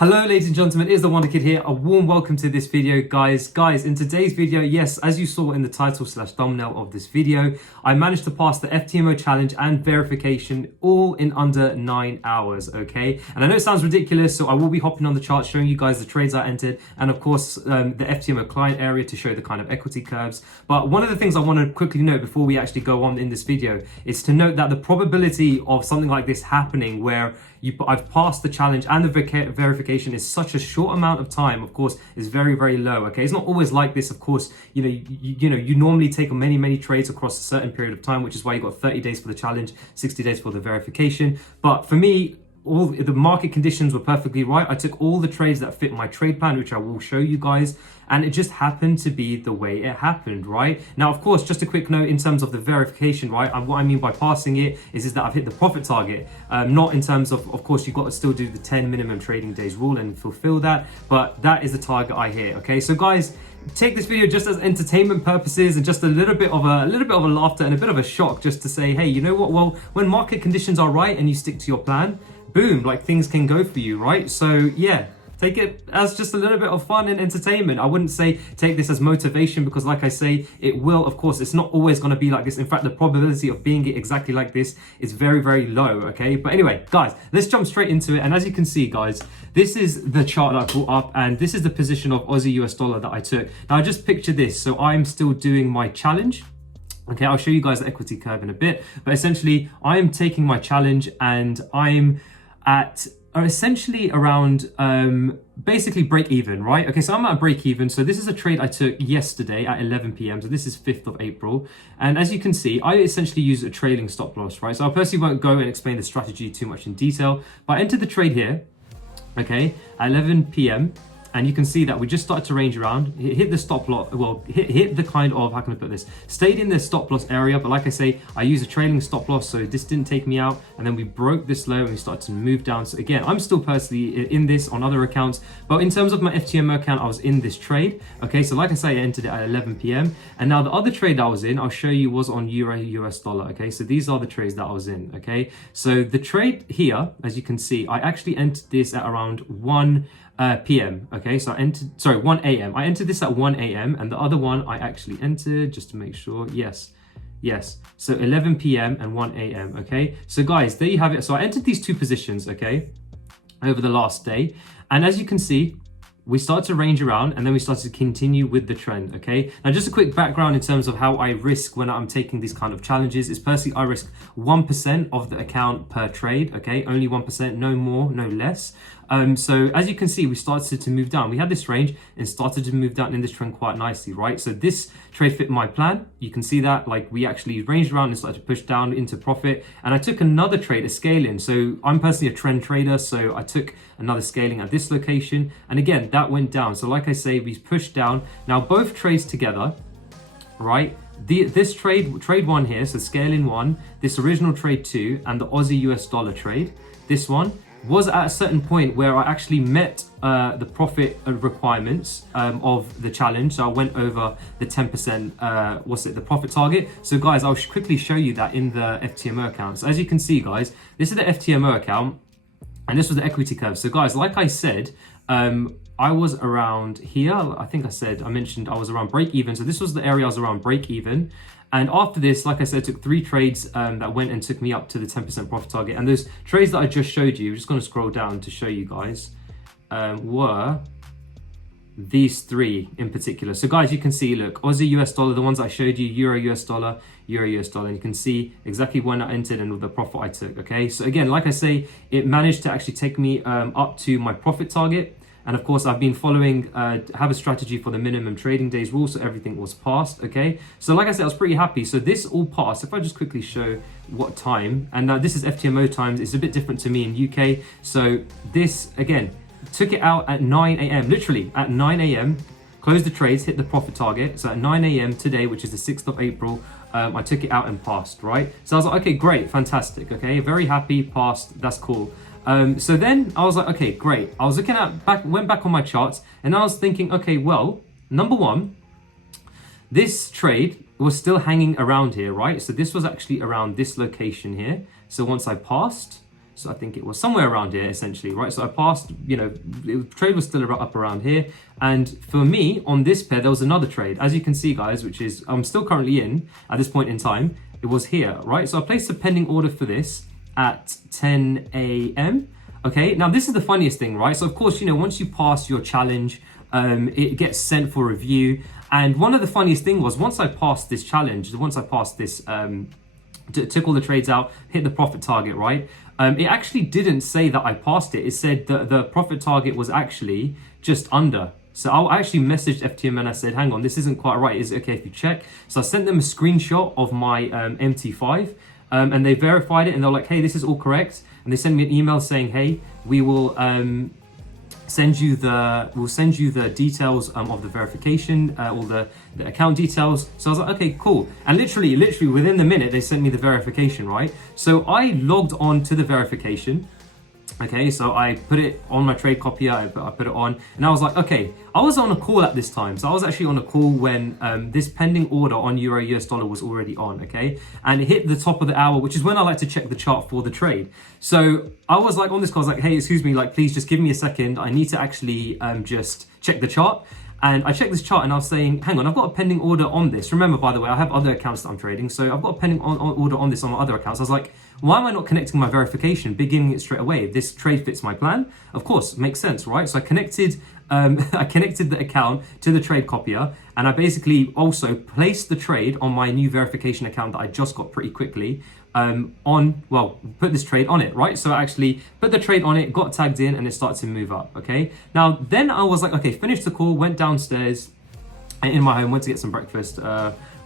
Hello ladies and gentlemen, it is the Wonder Kid here. A warm welcome to this video, guys. In today's video, yes, as you saw in the title / thumbnail of this video, I managed to pass the FTMO challenge and verification all in under 9 hours, okay? And I know it sounds ridiculous, so I will be hopping on the chart, showing you guys the trades I entered, and of course, the FTMO client area to show the kind of equity curves. But one of the things I want to quickly note before we actually go on in this video is to note that the probability of something like this happening where I've passed the challenge and the verification is such a short amount of time, of course, is very, very low, okay? It's not always like this, of course. You normally take many trades across a certain period of time, which is why you got 30 days for the challenge, 60 days for the verification. But for me, all the market conditions were perfectly right. I took all the trades that fit my trade plan, which I will show you guys, and it just happened to be the way it happened, right? Now, of course, just a quick note in terms of the verification, right? What I mean by passing it is that I've hit the profit target, not in terms of course, you've got to still do the 10 minimum trading days rule and fulfill that, but that is the target I hit, okay? So guys, take this video just as entertainment purposes and just a little bit of a laughter and a bit of a shock, just to say, hey, you know what? Well, when market conditions are right and you stick to your plan, boom, like things can go for you, right? So yeah, take it as just a little bit of fun and entertainment. I wouldn't say take this as motivation, because like I say, it will, of course, it's not always going to be like this. In fact, the probability of being it exactly like this is very, very low, okay? But anyway, guys, let's jump straight into it. And as you can see, guys, this is the chart that I brought up, and this is the position of Aussie US dollar that I took. Now, just picture this. So I'm still doing my challenge. Okay, I'll show you guys the equity curve in a bit, but essentially I am taking my challenge and I'm at essentially around basically break even, right? Okay, so I'm at break even. So this is a trade I took yesterday at 11 p.m. So this is 5th of April. And as you can see, I essentially use a trailing stop loss, right? So I personally won't go and explain the strategy too much in detail, but I entered the trade here, okay, at 11 p.m. And you can see that we just started to range around, hit the stop loss, well, hit the kind of, how can I put this? Stayed in the stop loss area, but like I say, I use a trailing stop loss, so this didn't take me out. And then we broke this low and we started to move down. So again, I'm still personally in this on other accounts, but in terms of my FTMO account, I was in this trade. Okay, so like I say, I entered it at 11 p.m. And now the other trade I was in, I'll show you, was on Euro US dollar. Okay, so these are the trades that I was in. Okay, so the trade here, as you can see, I actually entered this at around 1 p.m. Okay, so I entered, 1 a.m. I entered this at 1 a.m. and the other one I actually entered, just to make sure, yes. So 11 p.m. and 1 a.m. Okay, so guys, there you have it. So I entered these two positions, okay, over the last day. And as you can see, we started to range around and then we started to continue with the trend, okay? Now, just a quick background in terms of how I risk when I'm taking these kind of challenges is personally, I risk 1% of the account per trade, okay? Only 1%, no more, no less. So as you can see, we started to move down. We had this range and started to move down in this trend quite nicely, right? So this trade fit my plan. You can see that, like, we actually ranged around and started to push down into profit. And I took another trade, a scaling. So I'm personally a trend trader, so I took another scaling at this location. And again, that went down. So like I say, we pushed down. Now both trades together, right? This trade one here, so scaling one, this original trade two, and the Aussie US dollar trade, this one, was at a certain point where I actually met the profit requirements of the challenge. So I went over the 10%, the profit target. So guys, I'll quickly show you that in the FTMO account. So as you can see, guys, this is the FTMO account and this was the equity curve. So guys, like I said, I was around here. I mentioned I was around break even. So this was the area I was around break even. And after this, like I said, I took 3 trades that went and took me up to the 10% profit target. And those trades that I just showed you, I'm just going to scroll down to show you guys, were these 3 in particular. So guys, you can see, look, Aussie US dollar, the ones I showed you, Euro US dollar, and you can see exactly when I entered and the profit I took, okay? So again, like I say, it managed to actually take me up to my profit target. And of course, I've been following, have a strategy for the minimum trading days rule, so everything was passed, okay? So like I said, I was pretty happy. So this all passed. If I just quickly show what time, and now this is FTMO times, it's a bit different to me in UK. So this, again, took it out at 9 a.m., literally at 9 a.m., closed the trades, hit the profit target. So at 9 a.m. today, which is the 6th of April, I took it out and passed, right? So I was like, okay, great, fantastic, okay? Very happy, passed, that's cool. So then I was like, okay, great. I was looking at went back on my charts and I was thinking, okay, well, number one, this trade was still hanging around here, right? So this was actually around this location here. So once I passed, So I think it was somewhere around here, essentially, right? So I passed, the trade was still up around here. And for me, on this pair, there was another trade. As you can see, guys, which is, I'm still currently in at this point in time. It was here, right? So I placed a pending order for this at 10 a.m. Okay, now this is the funniest thing, right? So of course, once you pass your challenge, it gets sent for review. And one of the funniest thing was once I passed this challenge, once I passed this, took all the trades out, hit the profit target, right? It actually didn't say that I passed it. It said that the profit target was actually just under. So I actually messaged FTMO and I said, hang on, this isn't quite right. Is it okay if you check? So I sent them a screenshot of my MT5 and they verified it and they're like, hey, this is all correct. And they sent me an email saying, hey, we will send you the details of the verification, all the account details. So I was like, okay, cool. And literally within the minute, they sent me the verification, right? So I logged on to the verification. Okay, so I put it on my trade copier, I put it on, and I was like, okay, I was on a call at this time. So I was actually on a call when this pending order on Euro US dollar was already on, okay? And it hit the top of the hour, which is when I like to check the chart for the trade. So I was like on this call, I was like, hey, excuse me, like, please just give me a second. I need to actually just check the chart. And I checked this chart and I was saying, hang on, I've got a pending order on this. Remember, by the way, I have other accounts that I'm trading. So I've got a pending order on this on my other accounts. I was like, why am I not connecting my verification, beginning it straight away? If this trade fits my plan, of course, makes sense, right? So I connected the account to the trade copier, and I basically also placed the trade on my new verification account that I just got pretty quickly put this trade on it, right? So I actually put the trade on it, got tagged in, and it started to move up, okay? Now, then I was like, okay, finished the call, went downstairs in my home, went to get some breakfast,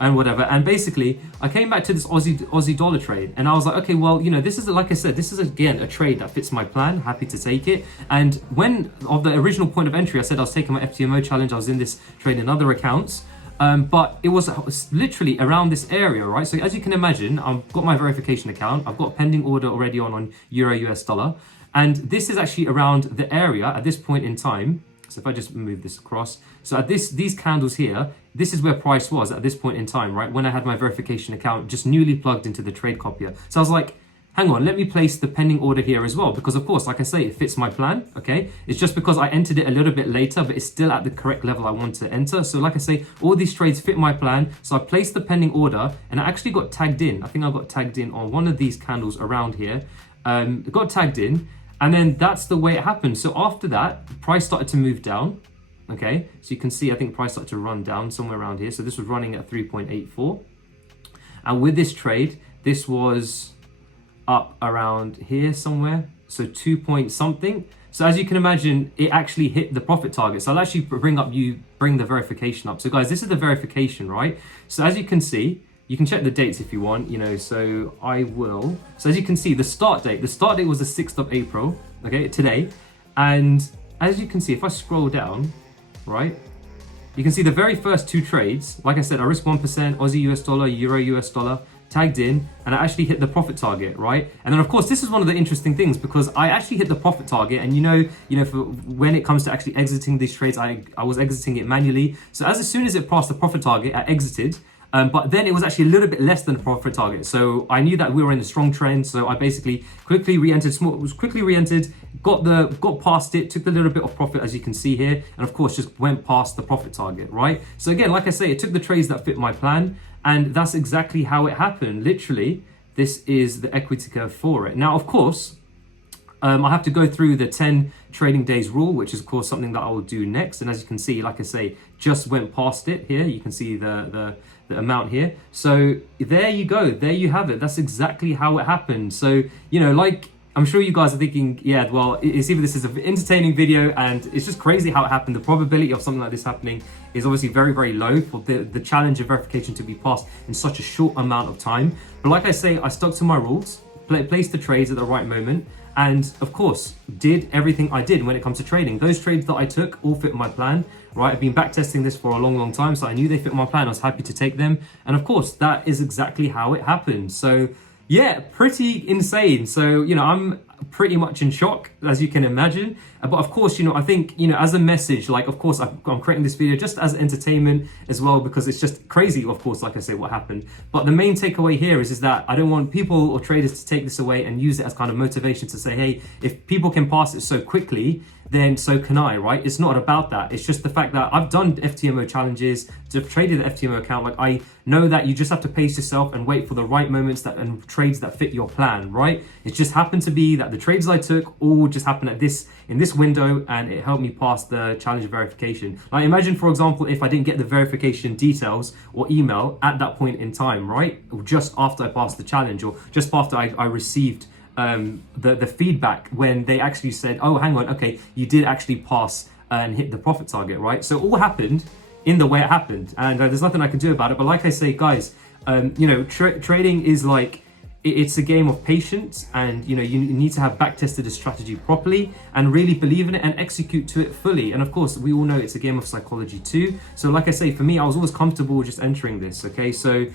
and whatever. And basically, I came back to this Aussie dollar trade, and I was like, okay, well, this is, like I said, this is again a trade that fits my plan. Happy to take it. And when of the original point of entry, I said I was taking my FTMO challenge. I was in this trade in other accounts. But it was literally around this area, right? So as you can imagine, I've got my verification account. I've got a pending order already on Euro US dollar. And this is actually around the area at this point in time. So if I just move this across. So at these candles here, this is where price was at this point in time, right? When I had my verification account just newly plugged into the trade copier. So I was like, hang on, let me place the pending order here as well. Because of course, like I say, it fits my plan, okay? It's just because I entered it a little bit later, but it's still at the correct level I want to enter. So like I say, all these trades fit my plan. So I placed the pending order and I actually got tagged in. I think I got tagged in on one of these candles around here. It got tagged in. And then that's the way it happened. So after that, the price started to move down. Okay, so you can see, I think price started to run down somewhere around here. So this was running at 3.84. And with this trade, this was up around here somewhere. So 2 point something. So as you can imagine, it actually hit the profit target. So I'll actually bring the verification up. So guys, this is the verification, right? So as you can see, you can check the dates if you want, so I will. So as you can see, the start date was the 6th of April, okay, today. And as you can see, if I scroll down, right, you can see the very first two trades. Like I said, I risked 1%, Aussie US dollar, Euro US dollar, tagged in, and I actually hit the profit target, right? And then of course, this is one of the interesting things because I actually hit the profit target, and for when it comes to actually exiting these trades, I was exiting it manually. So as soon as it passed the profit target, I exited. But then it was actually a little bit less than the profit target. So I knew that we were in a strong trend. So I basically quickly re-entered, got past it, took a little bit of profit as you can see here. And of course, just went past the profit target, right? So again, like I say, it took the trades that fit my plan. And that's exactly how it happened. Literally, this is the equity curve for it. Now, of course, I have to go through the 10 trading days rule, which is of course something that I will do next. And as you can see, like I say, just went past it here. You can see the amount here. So there you go. There you have it. That's exactly how it happened. So, like, I'm sure you guys are thinking, yeah, well, it's either this is an entertaining video and it's just crazy how it happened. The probability of something like this happening is obviously very, very low for the challenge of verification to be passed in such a short amount of time. But like I say, I stuck to my rules, placed the trades at the right moment, and of course, did everything I did when it comes to trading. Those trades that I took all fit my plan, right? I've been backtesting this for a long, long time, so I knew they fit my plan. I was happy to take them. And of course, that is exactly how it happened. So Yeah, pretty insane. So, I'm pretty much in shock, as you can imagine. But of course, I think, as a message, like, of course, I'm creating this video just as entertainment as well, because it's just crazy, of course, like I say, what happened. But the main takeaway here is that I don't want people or traders to take this away and use it as kind of motivation to say, hey, if people can pass it so quickly, then so can I, right? It's not about that. It's just the fact that I've done FTMO challenges, I've traded the FTMO account. Like, I know that you just have to pace yourself and wait for the right moments and trades that fit your plan, right? It just happened to be that the trades I took all just happened in this window, and it helped me pass the challenge verification. Like, imagine, for example, if I didn't get the verification details or email at that point in time, right? Or just after I passed the challenge, or just after I received the feedback when they actually said, oh, hang on, okay, you did actually pass and hit the profit target, right? So it all happened in the way it happened, and there's nothing I can do about it. But like I say, guys, trading is like, it's a game of patience, and you need to have back tested a strategy properly and really believe in it and execute to it fully. And of course, we all know it's a game of psychology too. So like I say, for me, I was always comfortable just entering this. Okay, so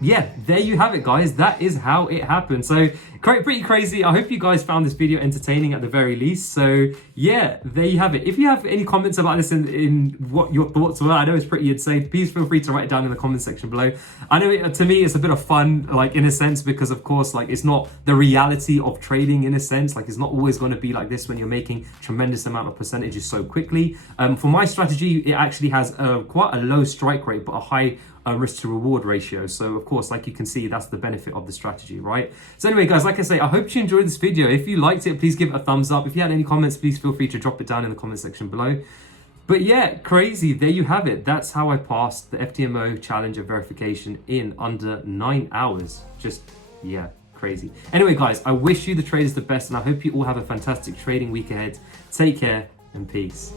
yeah, there you have it, guys. That is how it happened. So pretty crazy. I hope you guys found this video entertaining at the very least. So yeah, there you have it. If you have any comments about this in what your thoughts were, I know it's pretty insane, please feel free to write it down in the comment section below. I know to me it's a bit of fun, like, in a sense, because of course, like, it's not the reality of trading in a sense. Like, it's not always going to be like this when you're making tremendous amount of percentages so quickly. For my strategy, it actually has quite a low strike rate but a high risk to reward ratio. So of course, like you can see, that's the benefit of the strategy, right? So anyway, guys, like I say, I hope you enjoyed this video. If you liked it, please give it a thumbs up. If you had any comments, please feel free to drop it down in the comment section below. But yeah, crazy, there you have it. That's how I passed the FTMO challenge of verification in under 9 hours. Just, yeah, crazy. Anyway, guys, I wish you the traders the best, and I hope you all have a fantastic trading week ahead. Take care and peace.